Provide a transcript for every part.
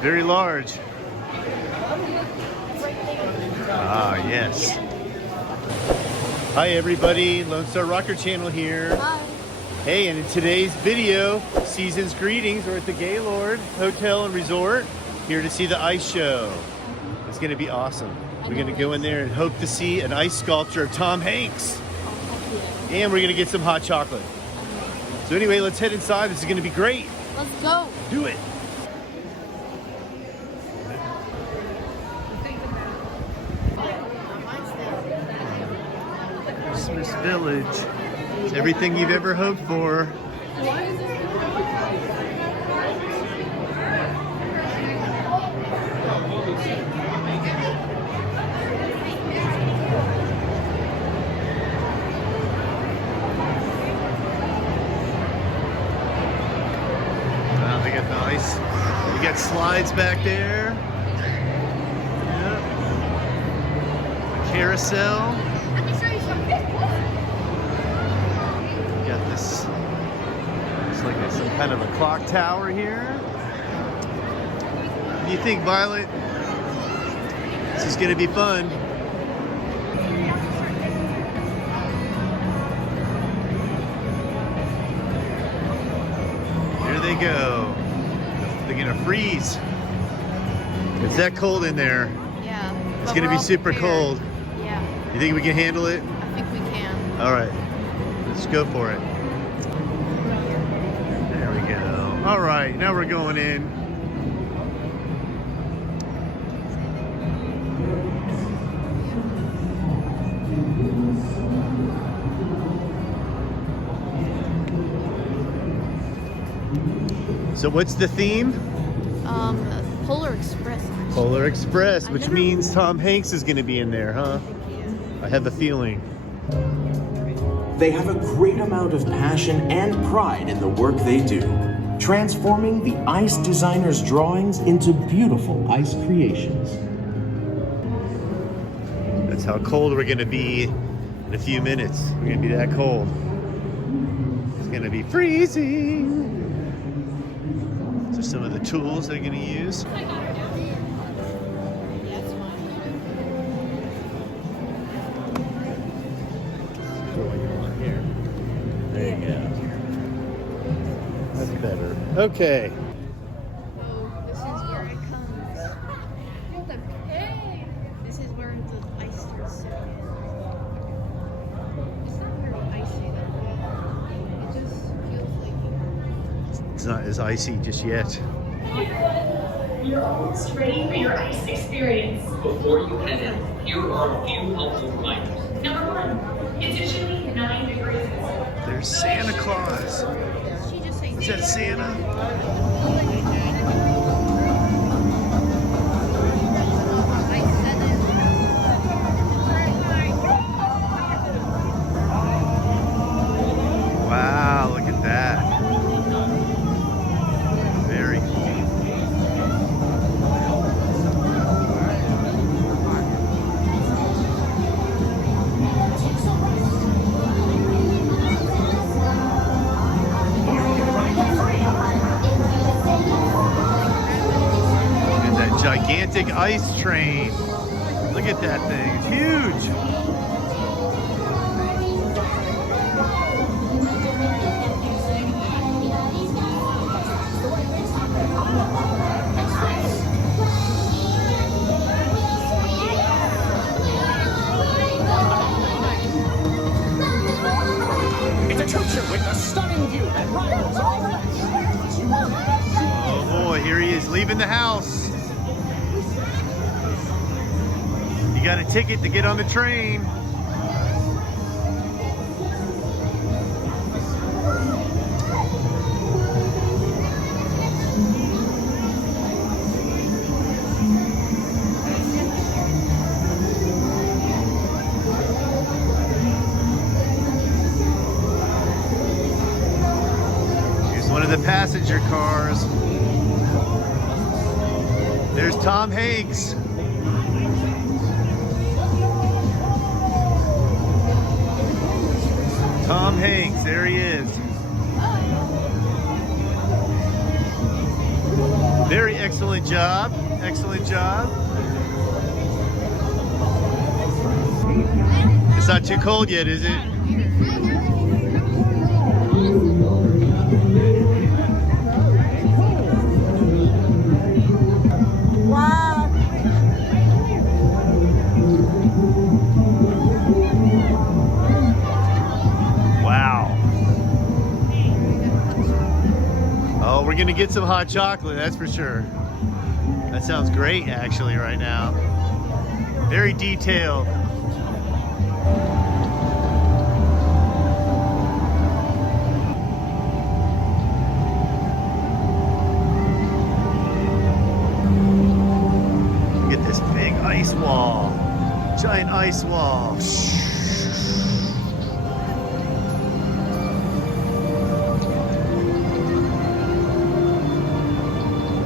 very large. Ah, yes. Hi everybody, Lone Star Rocker Channel here. Hi. Hey, and in today's video, season's greetings. We're at the Gaylord Hotel and Resort, here to see the ice show. It's gonna be awesome. We're gonna go in there and hope to see an ice sculpture of Tom Hanks. And we're gonna get some hot chocolate. So anyway, let's head inside. This is gonna be great. Let's go. Do it. Christmas Village. It's everything you've ever hoped for. Wow, they got the ice. You got slides back there. Yep. Carousel. Got this, it's like some kind of a clock tower here. What do you think, Violet? This is gonna be fun. Here they go. They're gonna freeze. It's that cold in there. Yeah. It's gonna be super cold. Yeah. You think we can handle it? I think we can. All right. Let's go for it. There we go. All right, now we're going in. So what's the theme? Polar Express. Polar Express, which means Tom Hanks is going to be in there, huh? I have a feeling. They have a great amount of passion and pride in the work they do, transforming the ice designer's drawings into beautiful ice creations. That's how cold we're going to be in a few minutes. We're going to be that cold. It's going to be freezing. These are some of the tools they're going to use. There you go. That's better. Okay. Oh, this is where it comes. What the pig? This is where the ice starts sitting. It's not very icy though. It just feels like It's not as icy just yet. You're almost ready for your ice experience. Before you head in, here are a few helpful reminders. Number 1, it's usually 9 degrees. There's Santa Claus. she just saying. Is that Santa? Wow, look at that. Very cool. And that gigantic ice train. Look at that thing. It's huge. It's a choo-choo with a stunning view that rivals all else. Oh boy, here he is leaving the house. You got a ticket to get on the train. Here's one of the passenger cars. There's Tom Hanks. Tom Hanks, there he is. Very excellent job. Excellent job. It's not too cold yet, is it? Wow. Oh, we're gonna get some hot chocolate, that's for sure. That sounds great, actually, right now. Very detailed. Look at this big ice wall. Giant ice wall.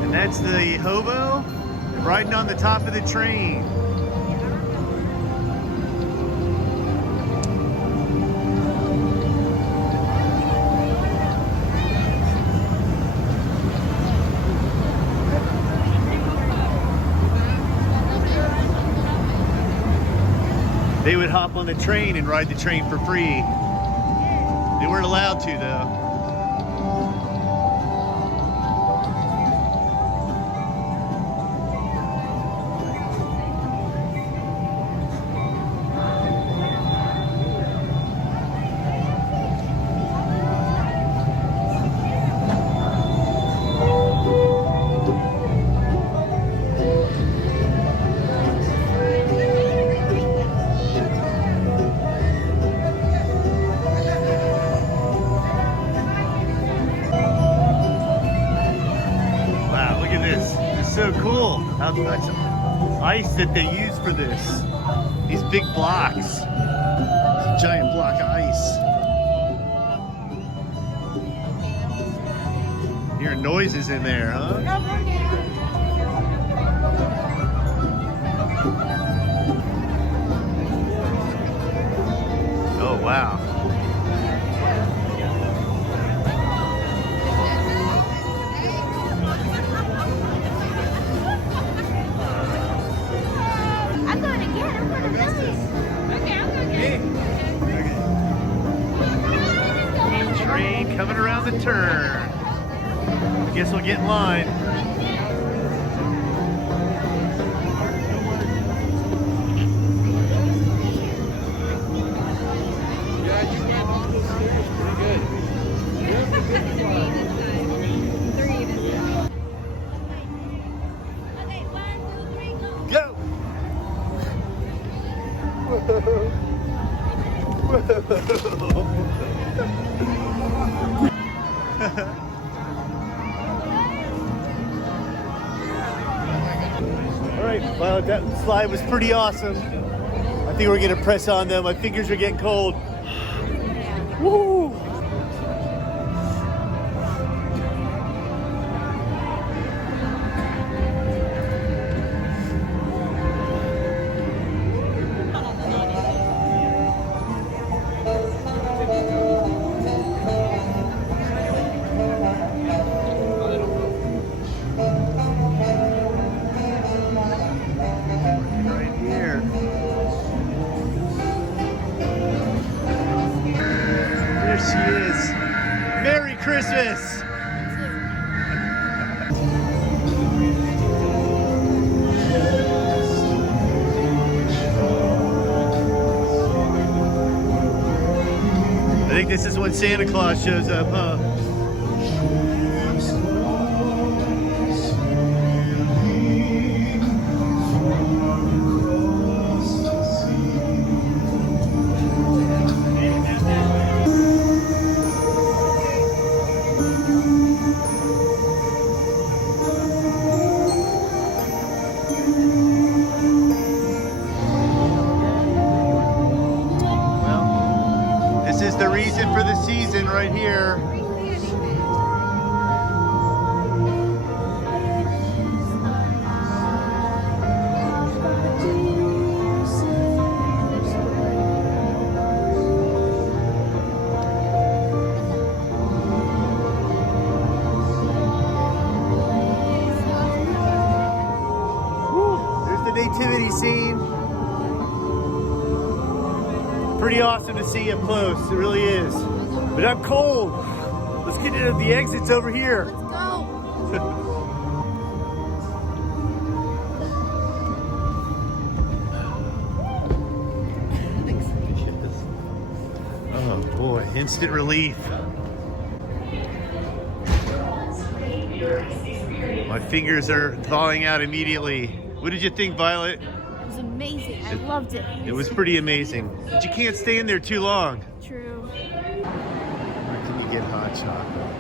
And that's the hobo riding on the top of the train. They would hop on the train and ride the train for free. They weren't allowed to, though. So cool how much ice that they use for this. These big blocks. It's a giant block of ice. Hearing noises in there, huh? Oh, wow. Train coming around the turn. I guess we'll get in line. Go! Alright, well, that slide was pretty awesome. I think we're gonna press on though. My fingers are getting cold. Woo! She is. Merry Christmas! I think this is when Santa Claus shows up, huh? The reason for the season right here. nativity scene. Pretty awesome to see up close, it really is. But I'm cold. Let's get into the exits over here. Let's go. Oh boy, instant relief. My fingers are thawing out immediately. What did you think, Violet? It was amazing. I loved it. It was pretty amazing. But you can't stay in there too long. True. Where can you get hot chocolate?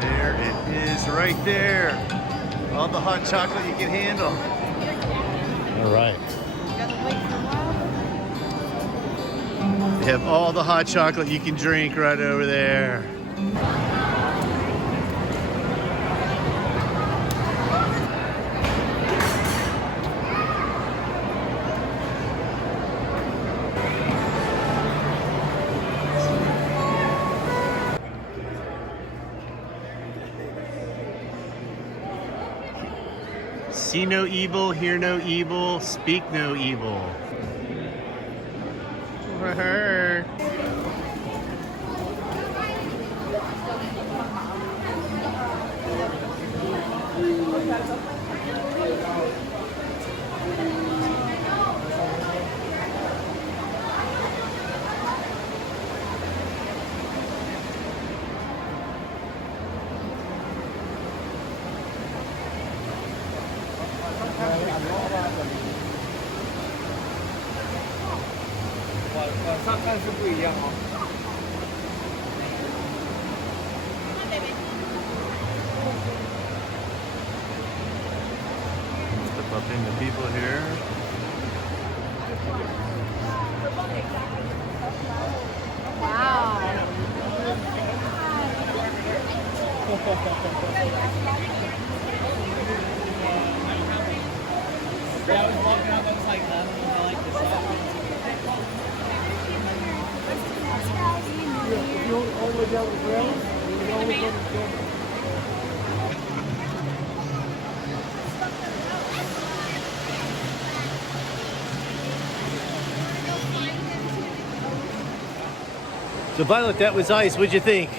There it is, right there. All the hot chocolate you can handle. All right. Gotta wait for a while. They have all the hot chocolate you can drink right over there. See no evil, hear no evil, speak no evil. Step up in the people here. Wow. Yeah, I was walking up, I was like, I don't know if I like this outfit. All the way down the ground. So Violet, that was ice. What'd you think?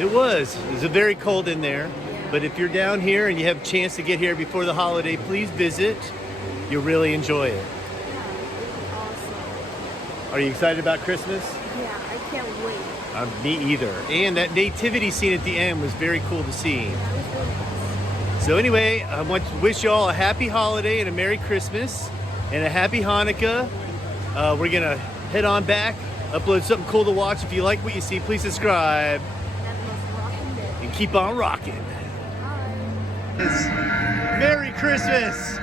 It was. It was very cold in there. But if you're down here and you have a chance to get here before the holiday, please visit. You'll really enjoy it. Are you excited about Christmas? Yeah, I can't wait. Me either. And that nativity scene at the end was very cool to see. So anyway, I want to wish you all a happy holiday and a Merry Christmas and a Happy Hanukkah. We're going to head on back, upload something cool to watch. If you like what you see, please subscribe and keep on rocking. Merry Christmas!